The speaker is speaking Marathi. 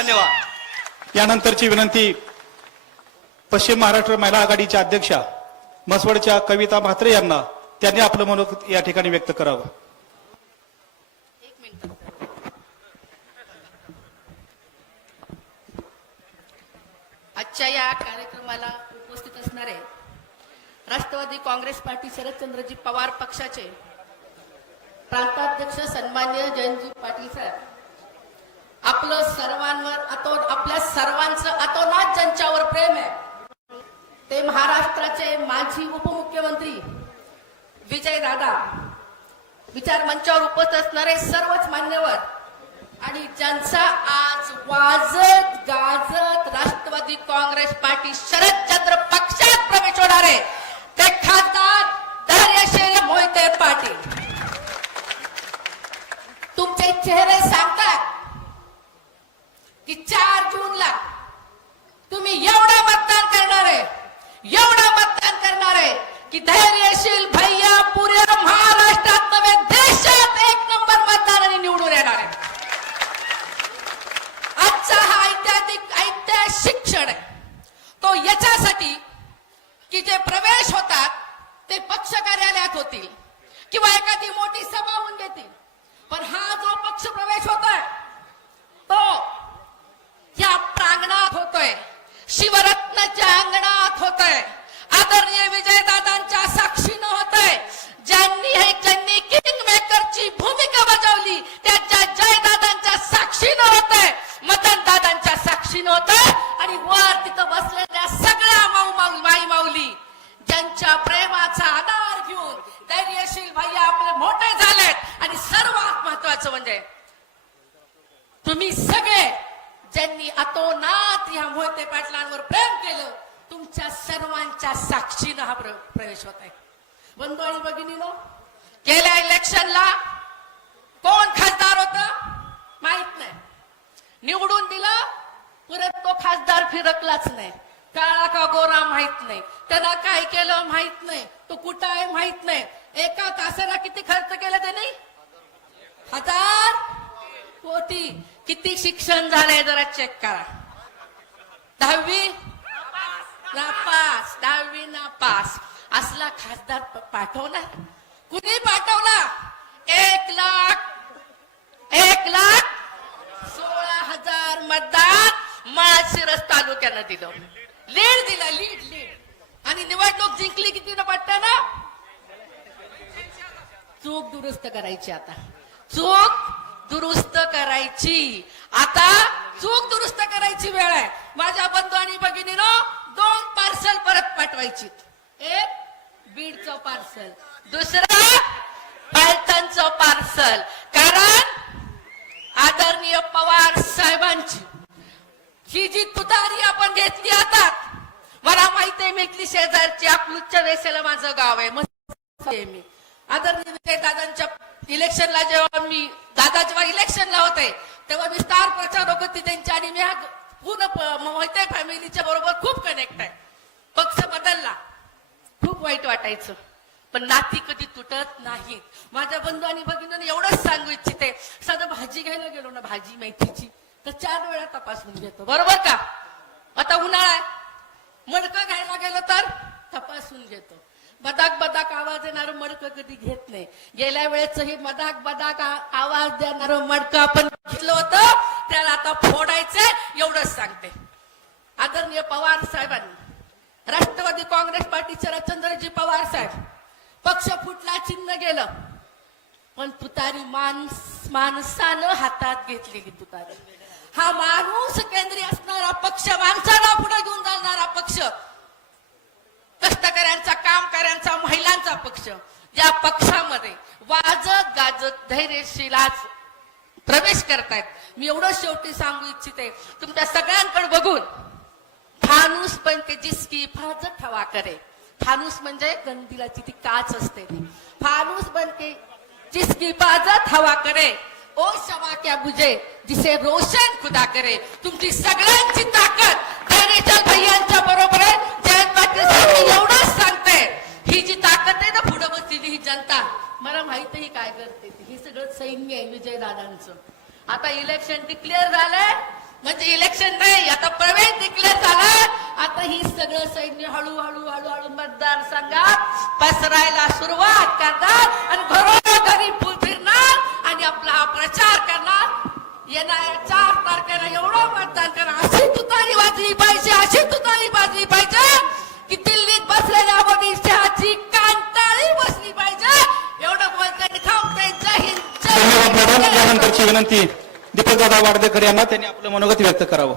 धन्यवाद. यानंतरची विनंती पश्चिम महाराष्ट्र महिला आघाडीच्या अध्यक्षा मसवडच्या कविता म्हात्रे यांना. त्यांनी आपलं मनोगत या ठिकाणी व्यक्त करावं. आजच्या या कार्यक्रमाला उपस्थित असणारे राष्ट्रवादी काँग्रेस पार्टी शरदचंद्रजी पवार पक्षाचे प्रांताध्यक्ष सन्मान्य जयंतजी पाटील साहेब आपलं सर्वांवर अतो आपल्या सर्वांचं अतोनात ज्यांच्यावर प्रेम आहे ते महाराष्ट्राचे माजी उपमुख्यमंत्री विजय दादा. विचार मंचावर उपस्थित असणारे सर्वच मान्यवर आणि ज्यांचा आज वाजत गाजत राष्ट्रवादी काँग्रेस पार्टी शरदचंद्र पक्षात प्रवेश होणार आहे ते खासदार धैर्यशील मोहिते पाटील. तुमचे चेहरे सांगतात की चार जूनला तुम्ही एवढं मतदान करणार आहे एवढं मतदान करणार आहे की धैर्यशील भैया पुऱ्या महाराष्ट्रात नव्हे देशात एक नंबर मतदानाने निवडून येणार आहे आजचा हा ऐतिहासिक ऐतिहासिक क्षण आहे तो याच्यासाठी की जे प्रवेश होतात ते पक्ष कार्यालयात होतील किंवा एखादी मोठी सभा होऊन घेतील. पण हा जो पक्ष प्रवेश होतोय तो या प्रांगणात होतोय. शिवरत्नच्या अंगणात होतोय आदरणीय विजयदादांच्या साक्षीनं होतय. ज्यांनी हे ज्यांनी किंग मेकरची भूमिका बजावली त्याच्या जयदादांच्या साक्षीनं होतंय मदन साक्षीनं होतंय. आणि वर तिथं बसलेल्या सगळ्या माऊ माऊ माई माऊली ज्यांच्या प्रेमाचा आधार घेऊन धैर्यशील भैया आपले मोठे झालेत. आणि सर्वात महत्वाचं म्हणजे तुम्ही सगळे ज्यांनी अतोनात या मोहिते पाटलांवर प्रेम केलं तुमच्या सर्वांच्या साक्षीनं हा प्र- प्रवेश होत आहे. बंधू आणि भगिनीनो गेल्या इलेक्शनला कोण खासदार होत? माहीत नाही. निवडून दिलं परत तो खासदार फिरकलाच नाही. काळा का गोरा माहीत नाही? त्याला काय केलं माहीत नाही? तो कुठं आहे माहीत नाही? एका तासाला किती खर्च केला त्याने? हजार कोटी. किती शिक्षण झालंय जरा चेक करा. दहावी? नापास. दहावी नापास. असला खासदार पाठवला. कुणी पाठवला? एक लाख. एक लाख सोळा हजार मतदार माळशिरस तालुक्यानं दिलं. लीड दिला लीड लीड. आणि निवडणूक जिंकली किती न ना चूक दुरुस्त करायची आता. चूक दुरुस्त करायची. आता चूक दुरुस्त करायची वेळ आहे. माझ्या बंधू आणि भगिनीनो दोन पार्सल परत पाठवायची एक बीडचं पार्सल दुसरं पालथनचं पार्सल कारण आदरणीय पवार साहेबांची ही जी तुतारी आपण घेतली आता मला मेकली शेजारची अकलूजच्या वेसेला माझं गाव आहे. मस्त मी. आदरणीय विजय दादांच्या इलेक्शनला जेव्हा मी दादा जेव्हा इलेक्शनला होते तेव्हा मी स्टार प्रचारक होती त्यांची आणि मी हा पूर्ण मोहिते फॅमिलीच्या बरोबर खूप कनेक्ट आहे. पक्ष बदलला. खूप वाईट वाटायचं. पण नाती कधी तुटत नाहीत माझ्या बंधू आणि भगिनीने एवढंच सांगू इच्छिते. साधं भाजी घ्यायला गेलो ना भाजी मेथीची तर चार वेळा तपासून घेतो. बरोबर का? आता उन्हाळा आहे. मडकं घ्यायला गेलं तर तपासून घेतो. बदाक बदाक आवाज येणार मडकं कधी घेत नाही. गेल्या वेळेसही बदाक बदाक आवाज देणार मडकं आपण घेतलं होतं त्याला आता फोडायचंय एवढंच सांगते. आदरणीय पवार साहेबांनी राष्ट्रवादी काँग्रेस पार्टीचे रचंद्रजी पवार साहेब पक्ष फुटला चिन्ह गेलं. पण तुतारी माणस माणसानं हातात घेतलेली तुतारी हा माणूस केंद्रीय असणारा पक्ष माणसाला पुढे घेऊन जाणारा पक्ष. कष्टकऱ्यांचा कामकऱ्यांचा महिलांचा पक्ष. या पक्षामध्ये वाजत गाजत धैर्यशील आज प्रवेश करतायत. मी एवढं शेवटी सांगू इच्छिते तुमच्या सगळ्यांकडे बघून. फानूस पण के जिसकी फाजत हवा करे. फानूस म्हणजे गंदिलाची ती काच असते फानूस बनके जिसकी हिफाजत हवा करे. ओ शबा क्या जिसे रोशन खुदा करे तुमची सगळ्यांची ताकद भैयांच्या बरोबर आहे. एवढंच सांगते. ही जी ताकद आहे ना पुढं बसलेली ही जनता. मला माहीत काय करते हे सगळं सैन्य आहे विजय दादांचं. आता इलेक्शन डिक्लेअर झालंय. म्हणजे इलेक्शन नाही आता प्रवेश डिक्लेअर झाला. आता ही सगळं सैन्य हळूहळू हळूहळू मतदारसंघात पसरायला सुरुवात करतात. आणि विनंती विनंती. दीपकदादा वाडदेकर यांना त्यांनी आपलं मनोगत व्यक्त करावं.